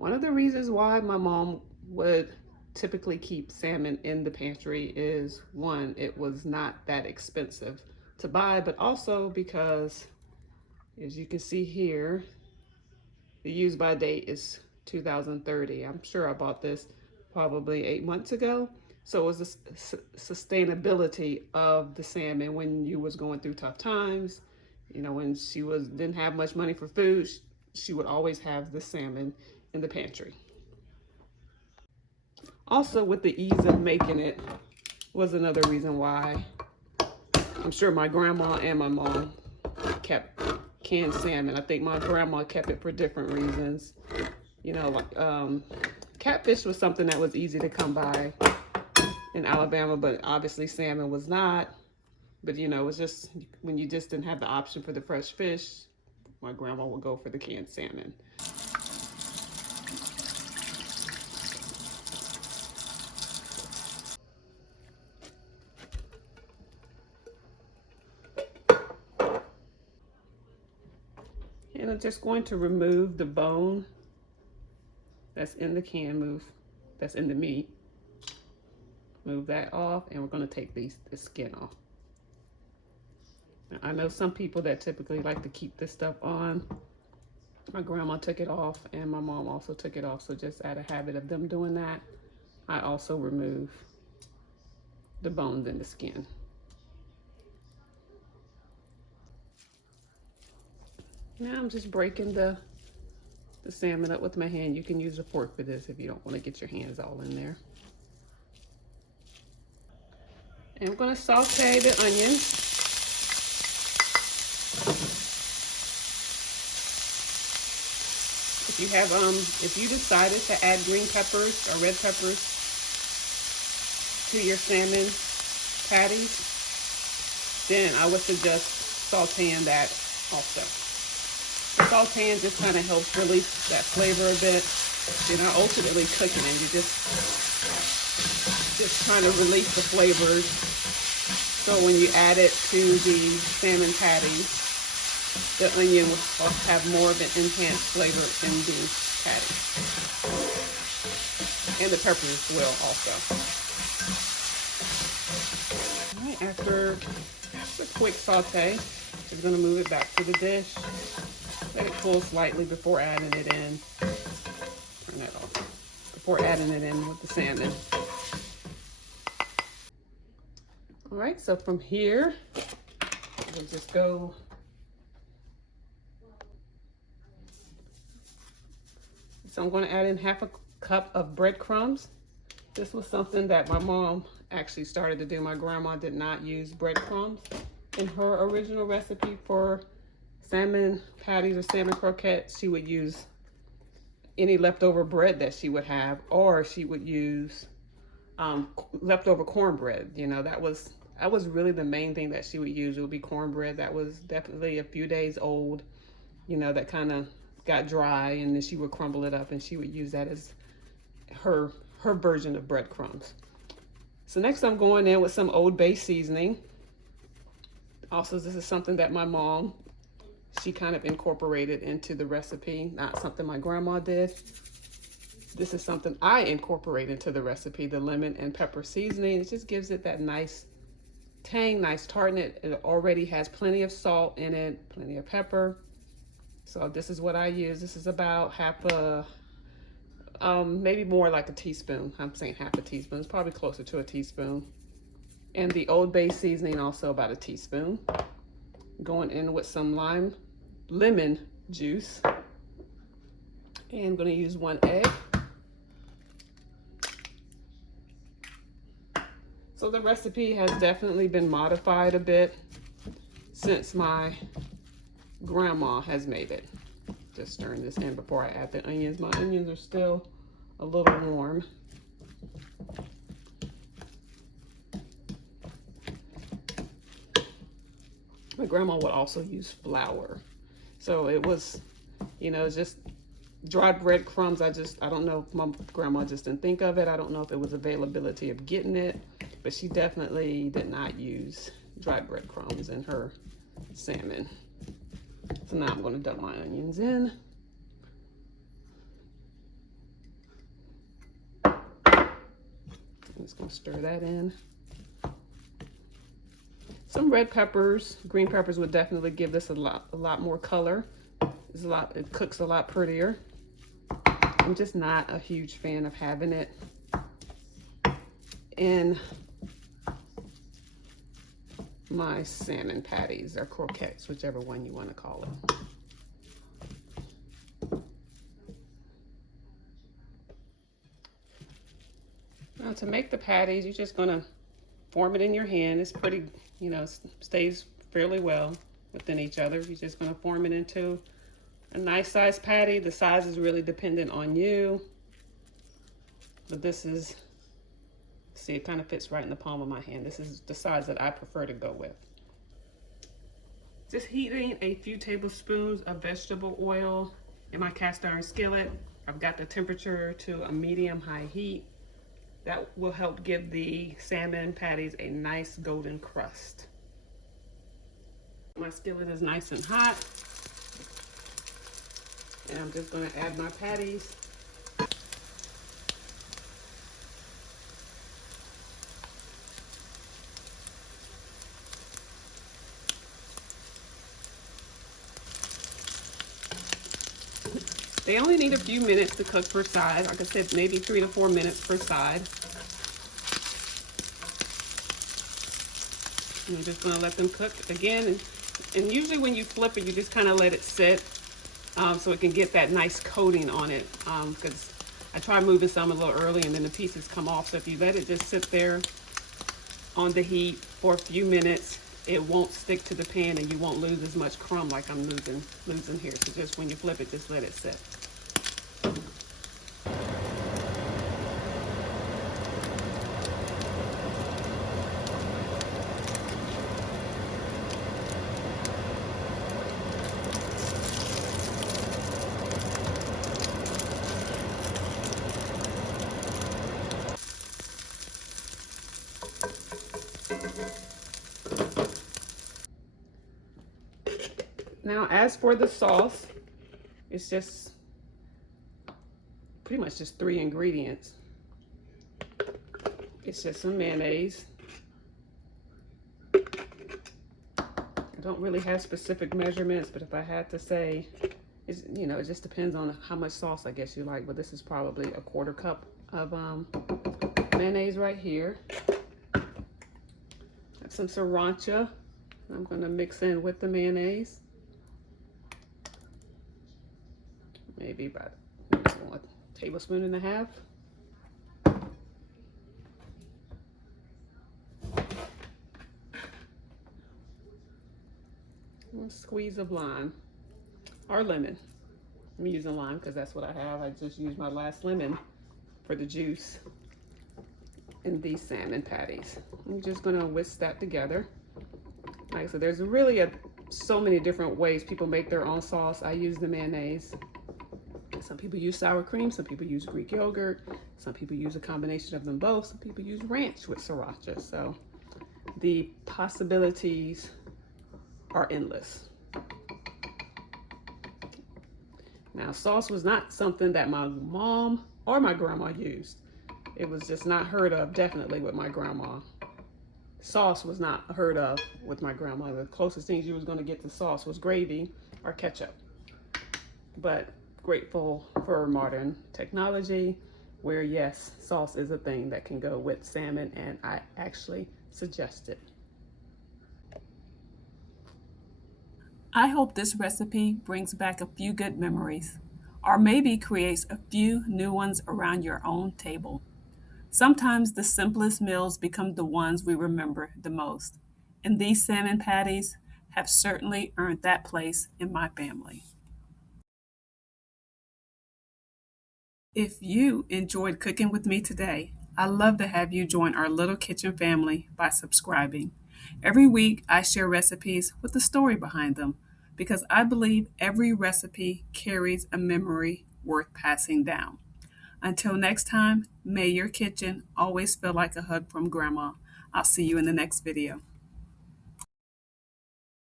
One of the reasons why my mom would typically keep salmon in the pantry is, one, it was not that expensive to buy, but also because, as you can see here, the use by date is 2030. I'm sure I bought this probably 8 months ago. So it was the sustainability of the salmon when you was going through tough times. You know, when she didn't have much money for food, she would always have the salmon in the pantry. Also, with the ease of making it was another reason why I'm sure my grandma and my mom kept canned salmon. I think my grandma kept it for different reasons. You know, like catfish was something that was easy to come by in Alabama, but obviously salmon was not. But you know, it was just when you just didn't have the option for the fresh fish, my grandma would go for the canned salmon. And I'm just going to remove the bone that's in the that's in the meat. Move that off, and we're going to take the skin off. Now, I know some people that typically like to keep this stuff on. My grandma took it off, and my mom also took it off. So just out of habit of them doing that, I also remove the bones and the skin. Now I'm just breaking the salmon up with my hand. You can use a fork for this if you don't want to get your hands all in there. And I'm going to saute the onions. If you decided to add green peppers or red peppers to your salmon patties, then I would suggest sauteing that also. Sauteing just kind of helps release that flavor a bit. You're not ultimately cooking it. You're just trying to release the flavors. So when you add it to the salmon patties, the onion will have more of an enhanced flavor in the patty. And the peppers will also. All right, after a quick saute, we're going to move it back to the dish. Let it cool slightly before adding it in. Turn that off. Before adding it in with the salmon. All right, so from here, we'll just go. So I'm going to add in half a cup of breadcrumbs. This was something that my mom actually started to do. My grandma did not use breadcrumbs in her original recipe for salmon patties or salmon croquettes. She would use any leftover bread that she would have, or she would use leftover cornbread. You know, that was really the main thing that she would use. It would be cornbread that was definitely a few days old, you know, that kind of got dry, and then she would crumble it up and she would use that as her version of breadcrumbs. So next I'm going in with some Old Bay seasoning. Also, this is something that my mom, she kind of incorporated into the recipe, not something my grandma did. This is something I incorporate into the recipe, the lemon and pepper seasoning. It just gives it that nice tang, nice tartness. It already has plenty of salt in it, plenty of pepper. So this is what I use. This is about half a, maybe more like a teaspoon. I'm saying half a teaspoon. It's probably closer to a teaspoon. And the Old Bay seasoning, also about a teaspoon. Going in with some lemon juice. And I'm going to use 1 egg. So the recipe has definitely been modified a bit since my grandma has made it. Just stirring this in before I add the onions. My onions are still a little warm. My grandma would also use flour. So it was, you know, just dried breadcrumbs. I don't know if my grandma just didn't think of it. I don't know if it was availability of getting it, but she definitely did not use dried breadcrumbs in her salmon. So now I'm going to dump my onions in. I'll stir that in. Some red peppers, green peppers would definitely give this a lot more color. It cooks a lot prettier. I'm just not a huge fan of having it in my salmon patties or croquettes, whichever one you want to call it. Now to make the patties, you're just gonna form it in your hand. It's pretty, stays fairly well within each other. You're just gonna form it into a nice size patty. The size is really dependent on you, but this is, see, it kind of fits right in the palm of my hand. This is the size that I prefer to go with. Just heating a few tablespoons of vegetable oil in my cast iron skillet. I've got the temperature to a medium-high heat. That will help give the salmon patties a nice golden crust. My skillet is nice and hot. And I'm just going to add my patties. They only need a few minutes to cook per side. Like I said, maybe 3 to 4 minutes per side. And I'm just going to let them cook again. And usually when you flip it, you just kind of let it sit so it can get that nice coating on it. Because I try moving some a little early and then the pieces come off. So if you let it just sit there on the heat for a few minutes, it won't stick to the pan and you won't lose as much crumb like I'm losing here. So just when you flip it, just let it sit. Now, as for the sauce, it's just pretty much just 3 ingredients. It's just some mayonnaise. I don't really have specific measurements, but if I had to say, it's, it just depends on how much sauce I guess you like, but this is probably a 1/4 cup of mayonnaise right here. I have some sriracha I'm going to mix in with the mayonnaise. Maybe about 1.5 tablespoons. A squeeze of lime or lemon. I'm using lime because that's what I have. I just used my last lemon for the juice in these salmon patties. I'm just going to whisk that together. Like I said, there's really so many different ways people make their own sauce. I use the mayonnaise. Some people use sour cream, some people use Greek yogurt, some people use a combination of them both, some people use ranch with sriracha. So the possibilities are endless. Now, sauce was not something that my mom or my grandma used. It was just not heard of, definitely, with my grandma. Sauce was not heard of with my grandma. The closest things you was going to get to sauce was gravy or ketchup. But grateful for modern technology where, yes, sauce is a thing that can go with salmon, and I actually suggest it. I hope this recipe brings back a few good memories, or maybe creates a few new ones around your own table. Sometimes the simplest meals become the ones we remember the most, and these salmon patties have certainly earned that place in my family. If you enjoyed cooking with me today, I'd love to have you join our little kitchen family by subscribing. Every week, I share recipes with a story behind them because I believe every recipe carries a memory worth passing down. Until next time, may your kitchen always feel like a hug from Grandma. I'll see you in the next video.